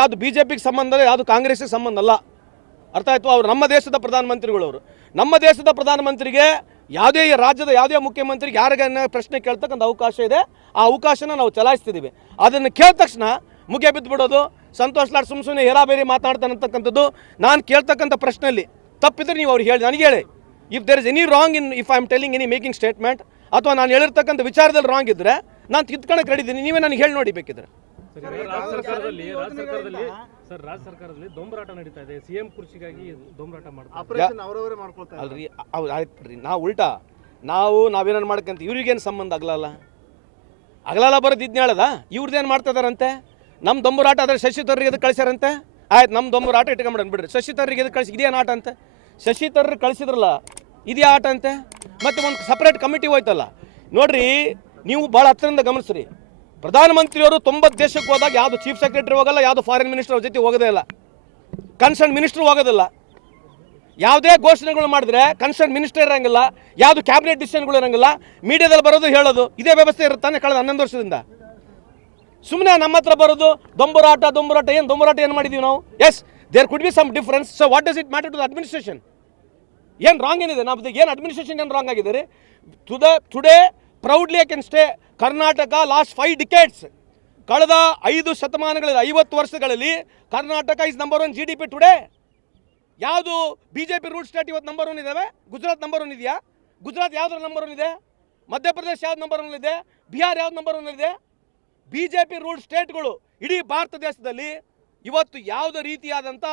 ಯಾವುದು B J ಪಿಗೆ ಸಂಬಂಧ ಅಲ್ಲ ಯಾವುದು ಕಾಂಗ್ರೆಸ್ಗೆ ಸಂಬಂಧ ಅಲ್ಲ. ಅರ್ಥ ಆಯಿತು? ಅವರು ನಮ್ಮ ದೇಶದ ಪ್ರಧಾನಮಂತ್ರಿಗಳು ಅವರು. ನಮ್ಮ ದೇಶದ ಪ್ರಧಾನಮಂತ್ರಿಗೆ ಯಾವುದೇ ರಾಜ್ಯದ ಯಾವುದೇ ಮುಖ್ಯಮಂತ್ರಿಗೆ ಯಾರಿಗನ್ನ ಪ್ರಶ್ನೆ ಕೇಳ್ತಕ್ಕಂಥ ಅವಕಾಶ ಇದೆ. ಆ ಅವಕಾಶನ ನಾವು ಚಲಾಯಿಸ್ತಿದ್ದೀವಿ. ಅದನ್ನು ಕೇಳಿದ ತಕ್ಷಣ ಮುಗಿಯ ಬಿದ್ದುಬಿಡೋದು ಸಂತೋಷ್ ಲಾಡ್ ಸುಮ್ ಸುಮ್ಮನೆ ಹೇರಾಬೇರಿ ಮಾತಾಡ್ತಾನಂತಕ್ಕಂಥದ್ದು ನಾನು ಕೇಳ್ತಕ್ಕಂಥ ಪ್ರಶ್ನೆಯಲ್ಲಿ. ತಪ್ಪಿದ್ರೆ ನೀವು ಅವ್ರು ಹೇಳಿ, ನನಗೆ ಹೇಳಿ. If there is any wrong in if I am telling any making statement ಅಥವಾ ನಾನು ಹೇಳಿರ್ತಕ್ಕಂಥ ವಿಚಾರದಲ್ಲಿ ರಾಂಗ್ ಇದ್ದರೆ ನಾನು ತಿದ್ಕೊಳ್ಳೋಕೆ ರೆಡಿದ್ದೀನಿ ನೀವೇ ನನಗೆ ಹೇಳಿ ನೋಡಿ ಬೇಕಿದ್ರೆ. ರಾಜ್ಯ ಸರ್ಕಾರದಲ್ಲಿ ರಾಜ್ಯ ಸರ್ಕಾರದಲ್ಲಿ ಸರ್ ರಾಜ್ಯ ಸರ್ಕಾರದಲ್ಲಿ ದೊಂಬರಾಟ ನಡೀತಾ ಇದೆ. ಸಿಎಂ ಕುರ್ಚಿಗಾಗಿ ದೊಂಬರಾಟ ಮಾಡ್ತಾರೆ ಆಪರೇಷನ್ ಅವರವರೇ ಮಾಡ್ಕೊಳ್ತಾರೆ ಅಲ್ರಿ ಅವ್ರು ಆಯ್ತು ನಾವು ಉಲ್ಟಾ ನಾವು ನಾವೇನೇನು ಮಾಡ್ಕಂತ ಇವ್ರಿಗೇನು ಸಂಬಂಧ? ಆಗಲಲ್ಲ ಅಗಲಲ್ಲ ಬರೋದು ಇದ್ನ ಹೇಳದ? ಇವ್ರದ್ದೇನು ಮಾಡ್ತಾ ಇದಾರಂತೆ? ನಮ್ಮ ದೊಂಬರಾಟ ಅದ್ರ ಶಶಿ ತರ್ರಿಗೆ ಎದಕ್ಕೆ ಕಳಿಸ್ಯಾರಂತೆ? ಆಯ್ತು ನಮ್ಮ ದೊಂಬರಾಟ ಇಟ್ಕೊಂಬಿಡೋಣ ಬಿಡ್ರಿ. ಶಶಿ ತರ್ರಿಗೆ ಎದಕ್ಕೆ ಕಳಿಸಿ ಇದೇನು ಆಟ ಅಂತೆ? ಶಶಿ ತರ್ರಿಗೆ ಕಳಿಸಿದ್ರಲ್ಲ ಇದೇ ಆಟ ಅಂತೆ? ಮತ್ತೆ ಒಂದು ಸಪ್ರೇಟ್ ಕಮಿಟಿ ಹೋಯ್ತಲ್ಲ? ನೋಡ್ರಿ ನೀವು ಭಾಳ ಹತ್ತಿರದಿಂದ ಗಮನಿಸ್ರಿ. ಪ್ರಧಾನಮಂತ್ರಿಯವರು ತೊಂಬತ್ತು ದೇಶಕ್ಕೆ ಹೋದಾಗ ಯಾವುದು ಚೀಫ್ ಸೆಕ್ರೆಟರಿ ಹೋಗಲ್ಲ, ಯಾವುದು ಫಾರಿನ್ ಮಿನಿಸ್ಟರ್ ಅವ್ರ ಜೊತೆ ಹೋಗೋದೇ ಇಲ್ಲ. ಕನ್ಸರ್ನ್ ಮಿನಿಸ್ಟ್ರು ಹೋಗೋದಿಲ್ಲ. ಯಾವುದೇ ಘೋಷಣೆಗಳು ಮಾಡಿದ್ರೆ ಕನ್ಸರ್ನ್ ಮಿನಿಸ್ಟರ್ ಇರಂಗಿಲ್ಲ, ಯಾವುದು ಕ್ಯಾಬಿನೆಟ್ ಡಿಸಿಷನ್ಗಳು ಇರಂಗಿಲ್ಲ ಮೀಡಿಯಾದಲ್ಲಿ ಬರೋದು ಹೇಳೋದು, ಇದೇ ವ್ಯವಸ್ಥೆ ಇರುತ್ತಾನೆ ಕಳೆದ ಹನ್ನೊಂದು ವರ್ಷದಿಂದ. ಸುಮ್ಮನೆ ನಮ್ಮ ಹತ್ರ ಬರೋದು, ದೊಂಬರಾಟ ದೊಂಬರಾಟ, ಏನು ದೊಂಬರಾಟ, ಏನು ಮಾಡಿದೀವಿ ನಾವು? Yes there could be some difference so what does it matter to the administration ಏನು ರಾಂಗ್ ಏನಿದೆ? ನಮ್ಮದು ಏನು ಅಡ್ಮಿನಿಸ್ಟ್ರೇಷನ್ ಏನು ರಾಂಗ್ ಆಗಿದೆ ರೀ? To the today proudly I can stay Karnataka last five decades. ಕಳೆದ ಐದು ಶತಮಾನಗಳಲ್ಲಿ, ಐವತ್ತು ವರ್ಷಗಳಲ್ಲಿ Karnataka is number one G D P today ಯಾವುದು B J P rule state ಇವತ್ತು ನಂಬರ್ ಒನ್ ಇದಾವೆ? ಗುಜರಾತ್ ನಂಬರ್ ಒನ್ ಇದೆಯಾ? ಗುಜರಾತ್ ಯಾವ್ದ್ರ ನಂಬರ್ ಒನ್ ಇದೆ? ಮಧ್ಯಪ್ರದೇಶ ಯಾವ್ದು ನಂಬರ್ ಒನ್ ಇದೆ? ಬಿಹಾರ್ ಯಾವ್ದು ನಂಬರ್ ಒನ್ ಇದೆ? ಬಿ ಜೆ ಪಿ ರೂಲ್ ಸ್ಟೇಟ್ಗಳು ಇಡೀ ಭಾರತ ದೇಶದಲ್ಲಿ ಇವತ್ತು ಯಾವುದೇ ರೀತಿಯಾದಂಥ